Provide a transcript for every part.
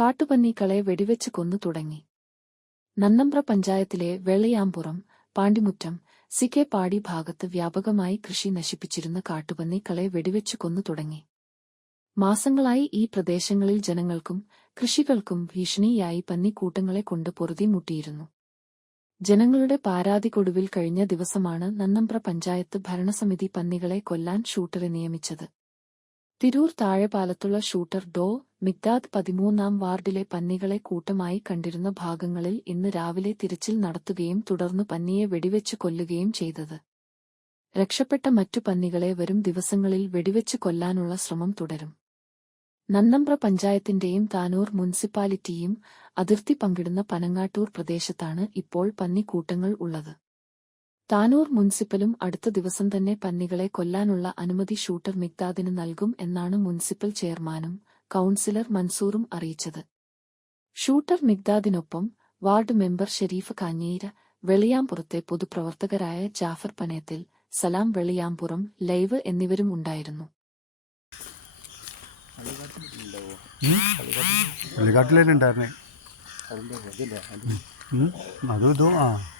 കാട്ടുപന്നികളെ വെടിവെച്ച് കൊന്നു തുടങ്ങി. നന്നമ്പ്ര പഞ്ചായത്തിലെ വെള്ളയാമ്പുറം പാണ്ടിമുറ്റം സിക്കെപ്പാടി ഭാഗത്ത് വ്യാപകമായി കൃഷി നശിപ്പിച്ചിരുന്ന കാട്ടുപന്നികളെ വെടിവെച്ചു കൊന്നു തുടങ്ങി. മാസങ്ങളായി ഈ പ്രദേശങ്ങളിൽ ജനങ്ങൾക്കും കൃഷികൾക്കും ഭീഷണിയായി പന്നിക്കൂട്ടങ്ങളെ കൊണ്ട് പൊറുതി മുട്ടിയിരുന്നു. ജനങ്ങളുടെ പാരാതിക്കൊടുവിൽ കഴിഞ്ഞ ദിവസമാണ് നന്നമ്പ്ര പഞ്ചായത്ത് ഭരണസമിതി പന്നികളെ കൊല്ലാൻ ഷൂട്ടറെ നിയമിച്ചത്. തിരൂർ താഴെപാലത്തുള്ള ഷൂട്ടർ ഡോ മിഗ്ദാദ് പതിമൂന്നാം വാർഡിലെ പന്നികളെ കൂട്ടമായി കണ്ടിരുന്ന ഭാഗങ്ങളിൽ ഇന്ന് രാവിലെ തിരച്ചിൽ നടത്തുകയും തുടർന്ന് പന്നിയെ വെടിവെച്ച് കൊല്ലുകയും ചെയ്തത്. രക്ഷപ്പെട്ട മറ്റു പന്നികളെ വരും ദിവസങ്ങളിൽ വെടിവെച്ച് കൊല്ലാനുള്ള ശ്രമം തുടരും. നന്നമ്പ്ര പഞ്ചായത്തിന്റെയും താനൂർ മുനിസിപ്പാലിറ്റിയും അതിർത്തി പങ്കിടുന്ന പനങ്ങാട്ടൂർ പ്രദേശത്താണ് ഇപ്പോൾ പന്നിക്കൂട്ടങ്ങൾ ഉള്ളത്. താനൂർ മുനിസിപ്പലും അടുത്ത ദിവസം തന്നെ പന്നികളെ കൊല്ലാനുള്ള അനുമതി ഷൂട്ടർ മിഗ്ദാദിന് നൽകും എന്നാണ് മുനിസിപ്പൽ ചെയർമാനും കൌൺസിലർ മൻസൂറും അറിയിച്ചത്. ഷൂട്ടർ മിഗ്ദാദിനൊപ്പം വാർഡ് മെമ്പർ ഷെരീഫ് കാഞ്ഞീര വെളിയാമ്പുറത്തെ പൊതുപ്രവർത്തകരായ ജാഫർ പനേത്തിൽ സലാം വെളിയാമ്പുറം ലൈവ് എന്നിവരും ഉണ്ടായിരുന്നു. അതോ ആ.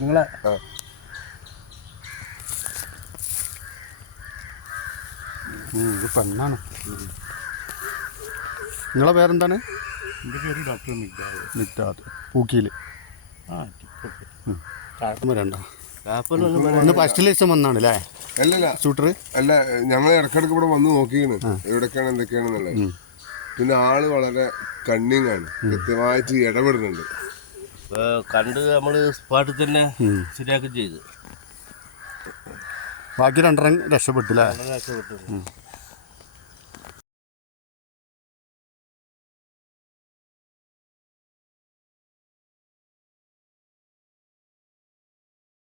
നിങ്ങളെ ഉം, ഇത് പെണ്ണാണ്. നിങ്ങളെ പേരെന്താണ്? എന്റെ പേര് ഡോക്ടർ മിറ്റാദ് നിറ്റാത് പൂക്കിയിൽ ആ രണ്ടോ ഇന്ന് ഫസ്റ്റ് ലൈസം വന്നാണ് അല്ലേ അല്ലല്ല. ഷൂട്ടർ അല്ല ഞങ്ങൾ ഇടക്കിടക്ക് ഇവിടെ വന്ന് നോക്കിയാണ് എവിടൊക്കെയാണ് എന്തൊക്കെയാണെന്നുള്ളത്. പിന്നെ ആൾ വളരെ കണ്ണിങ്ങാണ് കൃത്യമായിട്ട് ഇടപെടുന്നുണ്ട്. കണ്ട് നമ്മൾ സ്പോട്ടിൽ തന്നെ ശരിയാക്കുകയും ചെയ്തു. ബാക്കി രണ്ടെണ്ണം രക്ഷപ്പെട്ടില്ല? രക്ഷപ്പെട്ടു